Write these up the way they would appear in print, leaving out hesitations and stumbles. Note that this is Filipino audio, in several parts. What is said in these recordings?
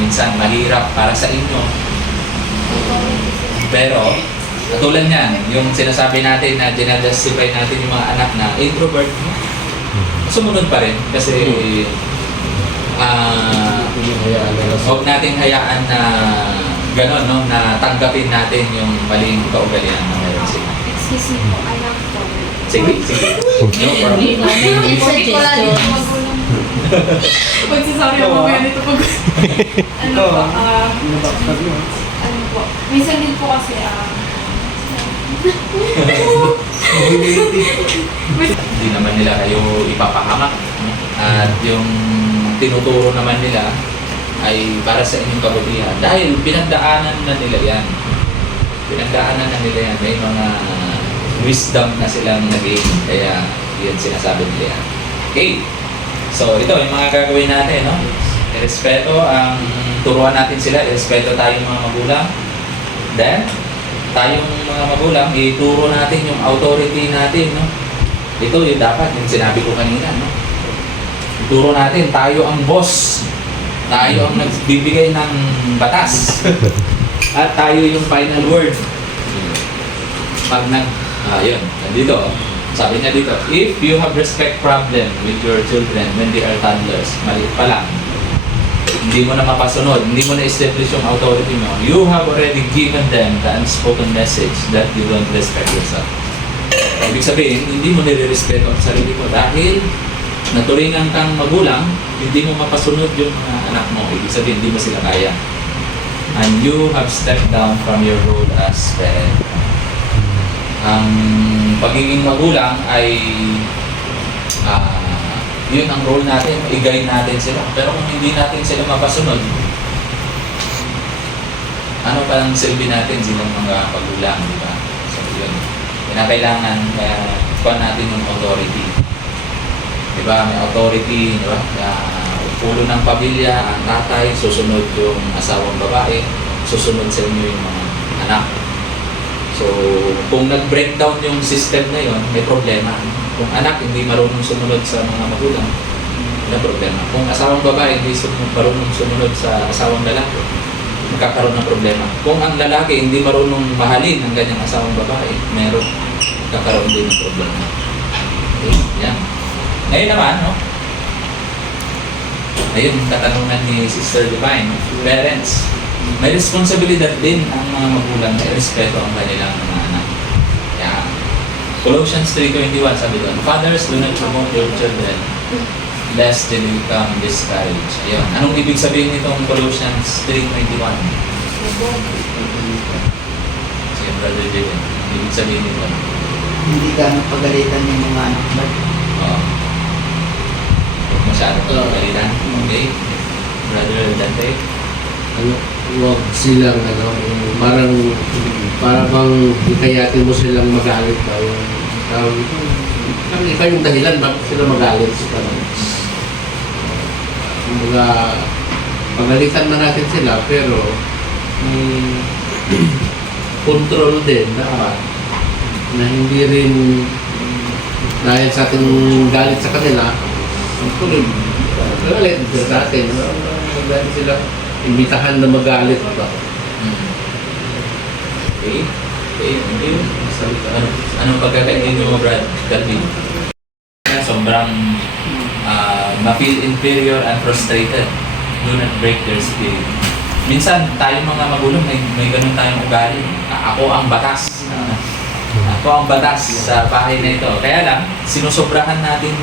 minsan mahirap para sa inyo. Pero, katulad niyan, yung sinasabi natin na ginajustify natin yung mga anak na introvert, sumunod pa rin kasi huwag nating hayaan na gano'n, no? Na tanggapin natin yung maling kaugalian na meron sila. Excuse me po, alam po. Sige, sige. No problem. Hindi ko lang dito magulang. Magsasabi ako kaya nito pag... Ano po, ano po. Minsan din po kasi, Hindi naman nila kayo ipapahamak. At yung tinuturo naman nila ay para sa inyong kabutihan. Dahil pinagdaanan na nila yan. Pinagdaanan na nila yan. May mga wisdom na silang naging. Kaya yun sinasabi nila yan. Okay. So ito yung mga gagawin natin. No? Irespeto ang turuan natin sila. Irespeto tayong mga magulang. Then, tayong mga magulang, ituro natin yung authority natin. No? Ito yung dapat, yung sinabi ko kanina. No? Ituro natin, tayo ang boss. Tayo ang nagbibigay ng batas. At tayo yung final word. Pag yun, nandito. Sabi niya dito, if you have respect problem with your children when they are toddlers, maliit pa lang, hindi mo na mapasunod, hindi mo na establish yung authority mo, you have already given them the unspoken message that you don't respect yourself. Ibig sabihin, hindi mo nire-respeto ang sarili mo dahil naturingan kang magulang, hindi mo mapasunod yung mga anak mo. Ibig sabihin, hindi mo sila kaya. And you have stepped down from your role as parent. Ang pagiging magulang ay yun ang role natin, i-guide natin sila. Pero kung hindi natin sila mapasunod, ano pa ang silbi natin silang mga magulang, di ba? So yun, kinakailangan kuha natin yung authority. Di ba? May authority, di ba? Ulo ng pamilya, ang tatay, susunod yung asawang babae, susunod sa inyo yung mga anak. So, kung nag-breakdown yung system na yun, may problema. Kung anak hindi marunong sumunod sa mga magulang, may problema. Kung asawang babae hindi marunong sumunod sa asawang lalaki, magkakaroon ng problema. Kung ang lalaki hindi marunong mahalin ang ganyang asawang babae, magkakaroon din ng problema. Okay? Yan. Ngayon naman, no? Ayun, katanungan ni Sister Divine, parents, may responsibilidad din ang mga magulang na respeto ang kanilang mga anak. Kaya, Colossians 3:21 sabi doon, fathers, do not promote your children lest they become discouraged. Ayun. Anong ibig sabihin nitong Colossians 3:21? Sige, Brother Jaden. Anong ibig sabihin nito? Hindi ka pagalitan ng mga anak mo. Oo. Huwag masyadong pagalitan. Okay. Brother Dante. Huwag silang parang hikayatin mo silang magalit ba yung ikaw yung dahilan bakit sila magalit mga pagalitan na natin sila pero control din dapat na hindi rin dahil sa ating galit sa kanila tuloy galit sa atin dahil sila imbitahan na magalit ba? Okay. Okay. Anong pagkakainin nyo, Brad? Calvin? Sobrang ma-feel inferior and frustrated. Do not break their spirit. Minsan, tayo mga magulang, may ganun tayong ugali. Ako ang batas. Ako ang batas sa bahay na ito. Kaya lang, sinusobrahan natin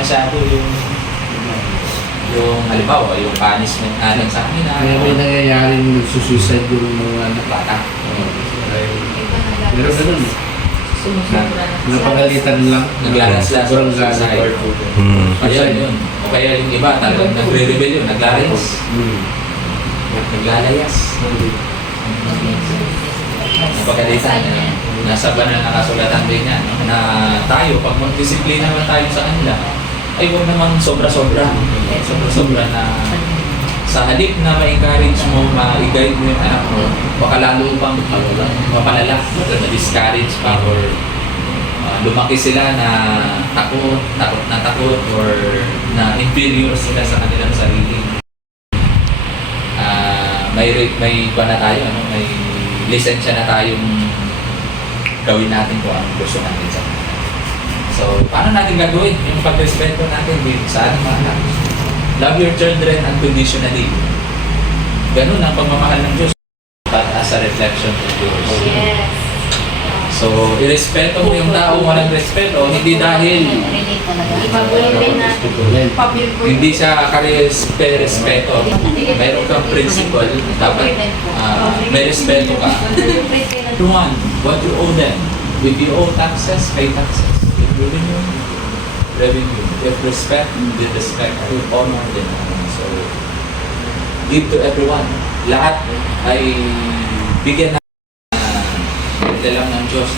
masyado yung halimbawa, yung punishment natin sa amin na may nangyayaring suicide yung mga anak bata. Meron ganun napagalitan lang Naglalaslas. sobrang galit Kaya yun. O kaya yung iba talagang nagre-rebellion, naglalayas. Naglalayas. Napagalitan. Nasa banal na kasulatan din yan. No? Na tayo, pag magdisiplina naman tayo sa kanila, ay huwag naman sobra-sobra. Sobra-sobra na sa halip na ma-encourage mo, ma-guide mo yung anak mo, baka lalo pang mapalala, na-discourage pa or lumaki sila na takot na takot or na inferior sila sa kanilang sarili. may ba na tayo, ano, may lisensya na tayong gawin natin kung anong gusto natin sa kanila. So, paano natin gagawin yung pagrespeto natin sa ating mga anak? Love your children unconditionally. Ganun ang pagmamahal ng Diyos, but as a reflection of yours. Yes. So, irespeto mo yung tao walang respeto, hindi dahil Relate talaga. Ipag-ulitin natin. Pabilbo. hindi siya respeto. Mayroon kang principle, dapat may respeto ka. Everyone, what you owe them. If you owe taxes, pay taxes. If revenue, revenue. If respect, with respect. If honor, then honor. So, give to everyone. Lahat ay bigyan na lang ng Diyos.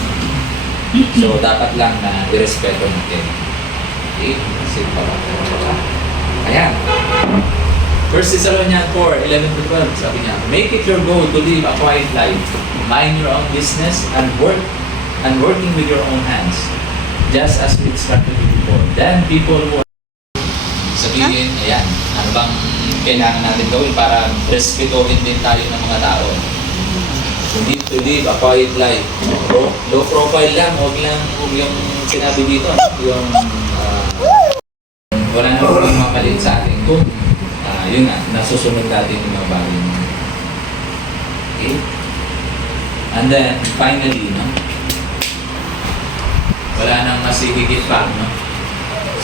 So, dapat lang na irespeto natin. Okay? Kasi ayan. 1 Thessalonians 4:11-12, sabi niya, make it your goal to live a quiet life, mind your own business, and working with your own hands, just as we instructed you before. Then people will sabihin, ayan, ano bang kailangan natin gawin para respetuhin din tayo ng mga tao. You need to live a quiet life. Low profile lang, huwag yung sinabi dito, yung wala na mga mamalit sa atin kung yun nga, nasusunod natin yung mga bagay. Okay? And then, finally, no? Wala nang mas higit pa, no?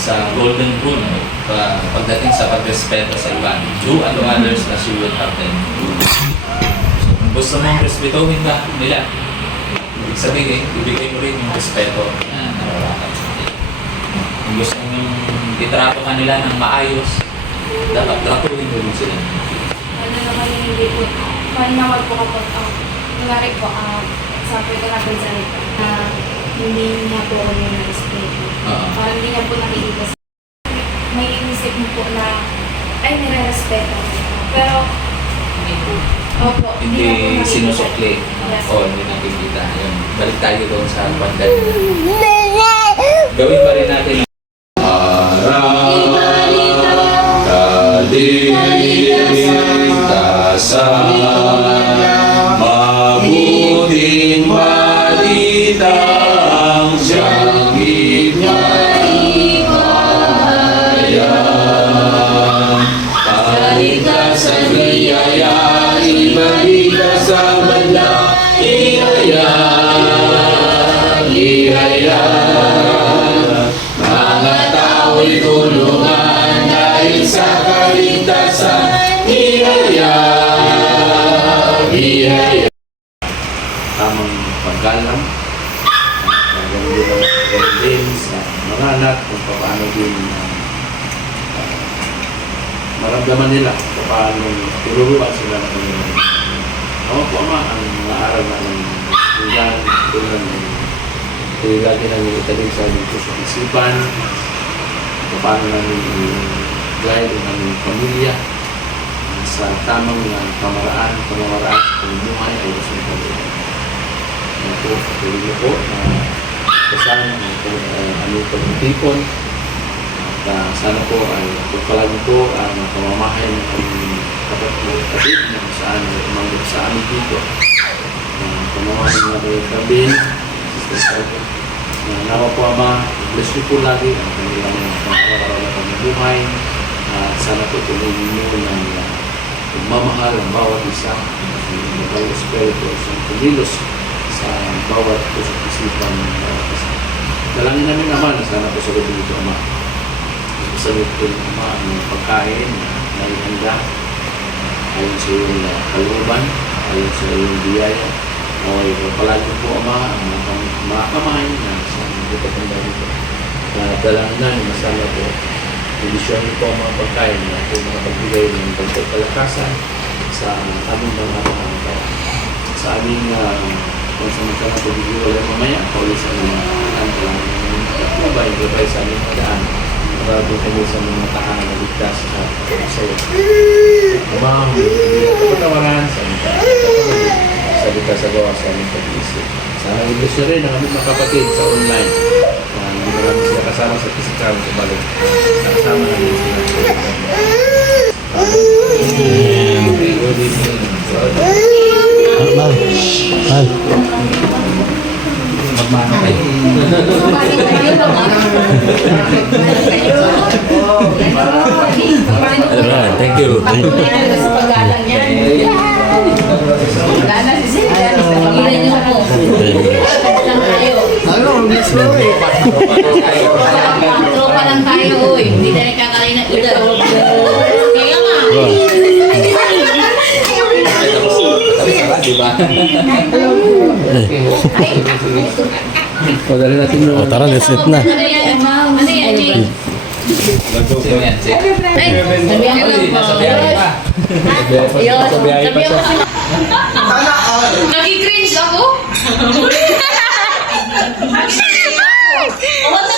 Sa golden rule, no? Pagdating sa pagrespeto sa iba. Do unto others as you would have them. So, kung gusto mong respetuhin ba nila, ibig sabihin, ibigay mo rin yung respeto na nararapat sa kanila. Kung gusto mong itrato ka nila ng maayos, dapat tratuhin mo rin sila. Ano naman yung hindi po. Mahinawag po kapag kunwari po, example ko natin sa ito, na hindi niya po ako yung respeto. Parang hindi niya po nakikita sa may inisip mo po na ay nire-respeto. Pero opo, Hindi niya po nakikita. sinusukli. Yes. O, hindi nakikita. Yun. Balik tayo doon sa pandal. Gawin pa rin natin. Mabuting balita ang siyang ipahayan. Balita sa biyaya, ibalita sa banda, ihaya. Mga tao'y tulungan dahil sa kaligtasan, ihaya. Tamang paggalang, ganun din sa mga anak kung paano din maramdaman nila kung paano tinuruan sila ng kanilang ako po ama ang mga aral na ng hanggang tulad ng lagi namin italim sa aming puso at isipan kung paano namin i-guide ang aming pamilya sa tamang pamamaraan sa pamumuhay ay gusto ng pamilya. Po, patuloy niyo po na kasama ang aming pagtipon at sana po ay pagpalagi po ang pamamahay ng aming kapatid na kung saan umangit sa amin dito. Pamamahay ng aming kabin, Sister Sarko, na nawa po ama, bless niyo po lagi ang kanilang pang-araw-araw na pamumuhay at sana po tuloy niyo ng pagmamahal ang bawat isa ng bawat espiritu sa pagdilos sa bawat pusat isipan ng bawat isa. Dalangin namin naman na sana po sa gabi nito, Ama. Salut po ng Ama ang pagkain na ihanda ayon sa iyong kalooban, ayon sa iyong biyaya. Naway palagi po, Ama, ang mga kamay na sa mga pagkanda nito. Dalangin namin na sana po kondisyonin po ang mga pagkain na po mga pagbigay ng pagpapalakasan sa aming mga pangangatawa. Sa aming kung sa mga kanang pagbibiwalay mamaya, paulisan ng mga kanan, kalabay, gabay sa aming pagdaan. Para doon kami sa mga tahanan na ligtas sa pagkasayo. Ama, kapatawaran sa aming sa ligtas sa gawa sa aming pag-iisip. Sana i-bless rin ang aming mga kapatid sa online. Hindi namin sila kasama sa physical sa balik. Kasama namin sila sa Mahal. Magmano kayo. Bakit kayo naman? Alright, thank you. Sa paggalang yan. Wala na si Sylvia. Ilan niyo po. Lang tayo. Ano, miss ko eh. Tropa lang tayo, oy. Hindi na nagkakaroon ng edad. Kaya nga. Di ba? O, dali natin yung... O, tara, let's eat na. Ano yan, ma'am? Ano yan, Jay? Sino yan? Si? Ay, sabihan ko lang Ay, po. nasa biyahe pa. Ayun, sabihan ko lang. Nag-cringe ako? Huwag na